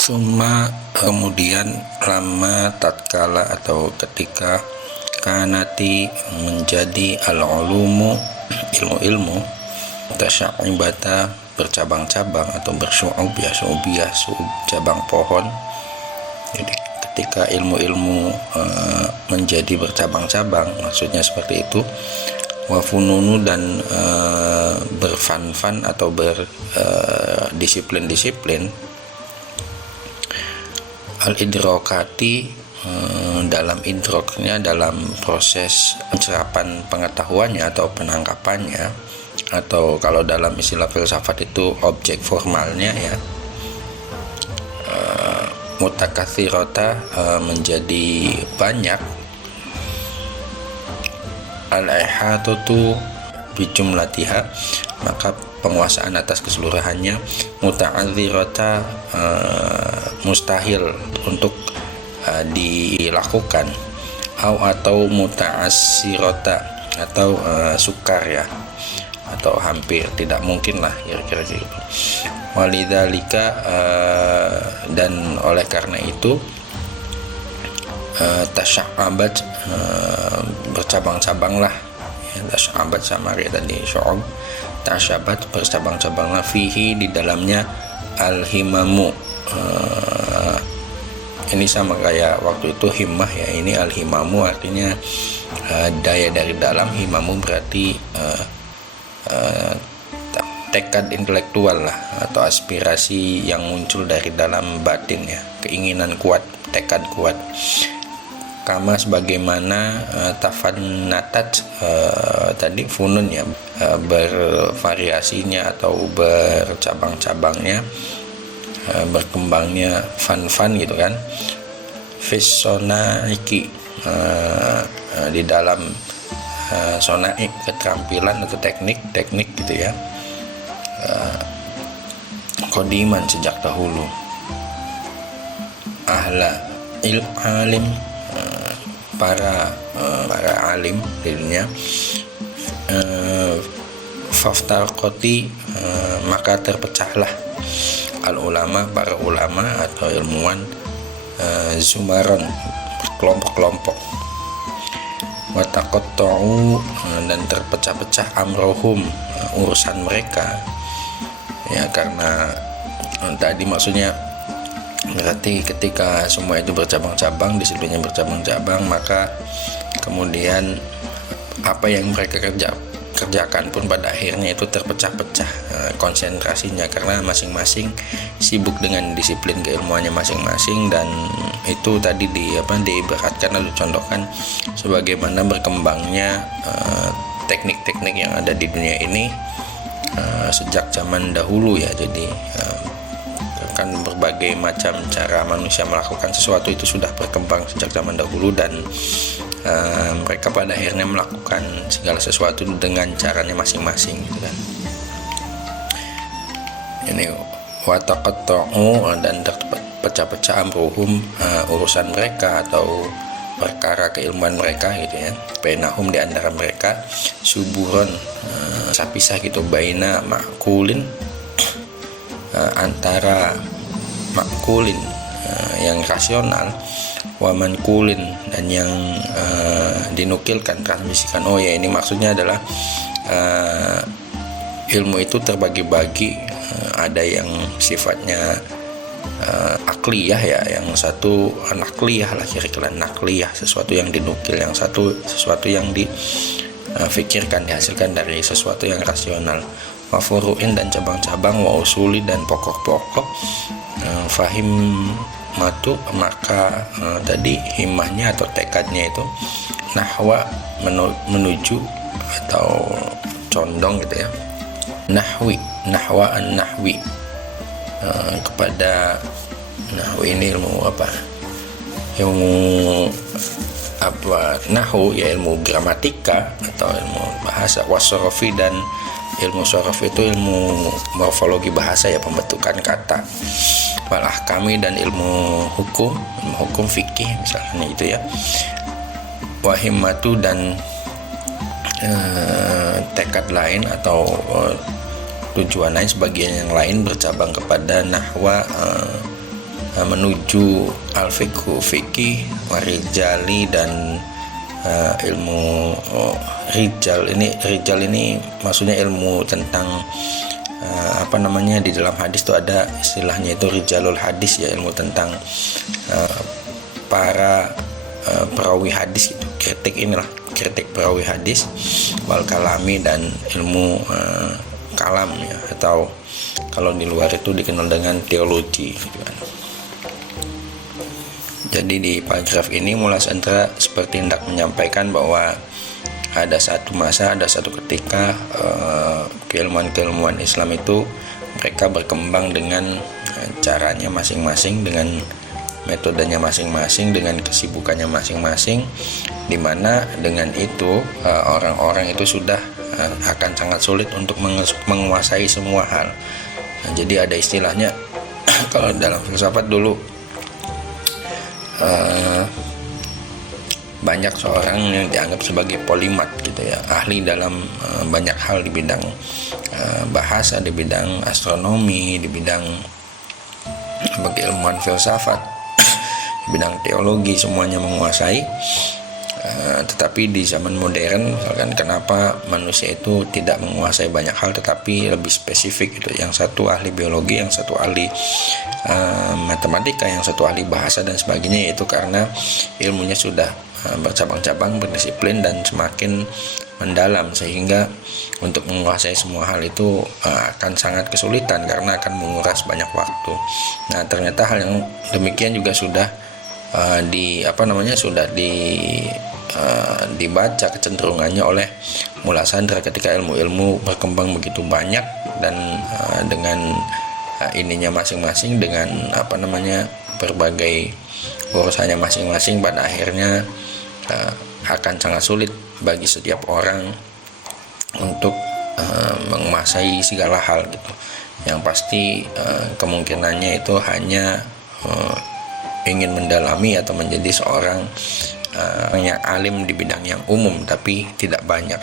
Summa kemudian lama tatkala atau ketika kanati menjadi al-ulumu ilmu-ilmu tasya'ibata bercabang-cabang atau bersyu'ub ya syu'ubiyah cabang pohon. Jadi ketika ilmu-ilmu menjadi bercabang-cabang, maksudnya seperti itu. Wafununu dan berfan-fan atau berdisiplin-disiplin al-idrokati dalam idroknya, dalam proses pencerapan pengetahuannya atau penangkapannya, atau kalau dalam istilah filsafat itu objek formalnya ya, mutakatsirata menjadi banyak, al-ihatatu bijumlatiha maka penguasaan atas keseluruhannya, muta'adzirata mustahil untuk dilakukan, atau muta'assirata atau sukar ya, atau hampir tidak mungkin lah kira-kira gitu. Walidzalika dan oleh karena itu tasya'abat bercabang-cabanglah ya, tasya'abat sama kayak tadi syu'ub, tasyabat bercabang-cabanglah fihi di dalamnya al-himamu. Ini sama kayak waktu itu himmah ya, ini al-himamu artinya daya dari dalam, himamu berarti tekad intelektual lah, atau aspirasi yang muncul dari dalam batin ya, keinginan kuat, tekad kuat. Kama sebagaimana tafanatat tadi funun ya, bervariasinya atau bercabang-cabangnya, berkembangnya fan-fan gitu kan, fisonaiki di dalam sonaik keterampilan atau teknik gitu ya, kodiman sejak dahulu. Ahla alim para alim dirinya, faftarqoti maka terpecahlah al ulama para ulama atau ilmuwan, zumaron berkelompok-kelompok, wataqatta'u dan terpecah-pecah amrohum urusan mereka ya, karena tadi maksudnya berarti ketika semua itu bercabang-cabang, disiplinnya bercabang-cabang, maka kemudian apa yang mereka kerjakan pun pada akhirnya itu terpecah-pecah konsentrasinya, karena masing-masing sibuk dengan disiplin keilmuannya masing-masing. Dan itu tadi diibaratkan atau dicontohkan sebagaimana berkembangnya teknik-teknik yang ada di dunia ini sejak zaman dahulu ya. Jadi kan berbagai macam cara manusia melakukan sesuatu itu sudah berkembang sejak zaman dahulu, dan mereka pada akhirnya melakukan segala sesuatu dengan caranya masing-masing gitu kan. Ini wataqatta'u dan terpecah-pecah amruhum urusan mereka atau perkara keilmuan mereka gitu ya, bainahum di antara mereka, suburon pisah gitu, baina makulin antara makulin yang rasional, wa mankulin dan yang dinukilkan, transmisikan. Oh ya, ini maksudnya adalah ilmu itu terbagi-bagi, ada yang sifatnya akliyah ya, yang satu nakliyah lah kira-kira, nakliyah sesuatu yang dinukil, yang satu sesuatu yang difikirkan, dihasilkan dari sesuatu yang rasional. Wa furu'in dan cabang-cabang, wa usuli dan pokok-pokok, fahim matu maka tadi himmahnya atau tekadnya itu nahwa menuju atau condong gitu ya, nahwi, nahwa an-nahwi kepada nahwi. Ini ilmu apa? Ilmu apa? Nahwu ya ilmu gramatika atau ilmu bahasa. Wasorofi dan ilmu sorof itu ilmu morfologi bahasa ya, pembentukan kata. Wal ahkami dan ilmu hukum fikih misalnya itu ya. Wahimmatu dan tekad lain atau tujuan lain, sebagian yang lain bercabang kepada nahwa menuju al-fiqhu fikih warijali dan ilmu rijal ini maksudnya ilmu tentang di dalam hadis itu ada istilahnya itu rijalul hadis, ya, ilmu tentang para perawi hadis gitu, kritik perawi hadis, wal kalami, dan ilmu kalam, ya, atau kalau di luar itu dikenal dengan teologi gitu kan. Jadi di paragraf ini Mulla Sadra seperti hendak menyampaikan bahwa ada satu masa, ada satu ketika keilmuan Islam itu mereka berkembang dengan caranya masing-masing, dengan metodenya masing-masing, dengan kesibukannya masing-masing, dimana dengan itu orang-orang itu sudah akan sangat sulit untuk menguasai semua hal. Nah, jadi ada istilahnya kalau dalam filsafat dulu, banyak seorang yang dianggap sebagai polimat gitu ya, ahli dalam banyak hal di bidang bahasa, di bidang astronomi, di bidang keilmuan filsafat, di bidang teologi, semuanya menguasai. Tetapi di zaman modern, misalkan, kenapa manusia itu tidak menguasai banyak hal tetapi lebih spesifik gitu, yang satu ahli biologi, yang satu ahli matematika, yang satu ahli bahasa dan sebagainya, yaitu karena ilmunya sudah bercabang-cabang, berdisiplin, dan semakin mendalam, sehingga untuk menguasai semua hal itu akan sangat kesulitan karena akan menguras banyak waktu. Nah, ternyata hal yang demikian juga sudah dibaca kecenderungannya oleh Mulla Sadra ketika ilmu-ilmu berkembang begitu banyak, dan dengan ininya masing-masing, dengan berbagai urusannya masing-masing, pada akhirnya akan sangat sulit bagi setiap orang untuk menguasai segala hal gitu. Yang pasti kemungkinannya itu hanya ingin mendalami atau menjadi seorang yang alim di bidang yang umum, tapi tidak banyak.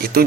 itu